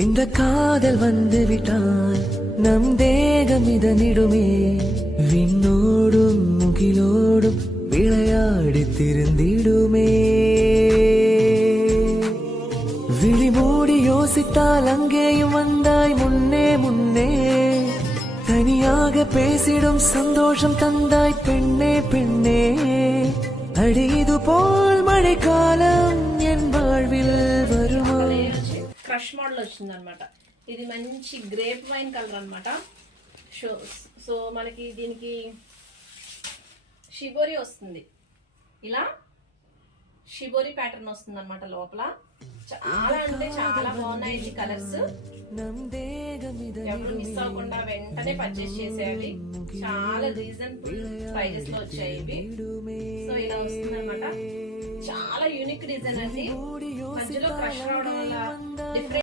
இந்த காதல் வந்து விட்டால் நம் தேகம் இதனிடுமே விண்ணோடும் முகிலோடும் விளையாடி திருந்திடுமே விழி மூடி யோசித்தால் அங்கேயும் வந்தாய் முன்னே முன்னே தனியாக பேசிடும் சந்தோஷம் தந்தாய் பெண்ணே பெண்ணே அடி இது போல் மழைக்காலம் என் வாழ்வில் வருமா క్రష్ మోడల్ వచ్చింది అనమాట. ఇది మంచి గ్రేప్ వైన్ కలర్ అనమాట. సో మనకి దీనికి షిబోరి వస్తుంది, ఇలా షిబోరి ప్యాటర్న్ వస్తుంది అనమాట లోపల. చాలా అంటే చాలా బాగున్నాయి ఈ కలర్స్. ఎవరు మిస్ అవ్వకుండా వెంటనే పర్చేస్ చేసేవి. చాలా రీజనబుల్ ప్రైజెస్ లో వచ్చాయి ఇవి. సో ఇలా వస్తుంది అనమాట. చాలా యూనిక్ డిజైన్ అండి. మధ్యలో క్రష్ రావడం వల్ల డిఫరెంట్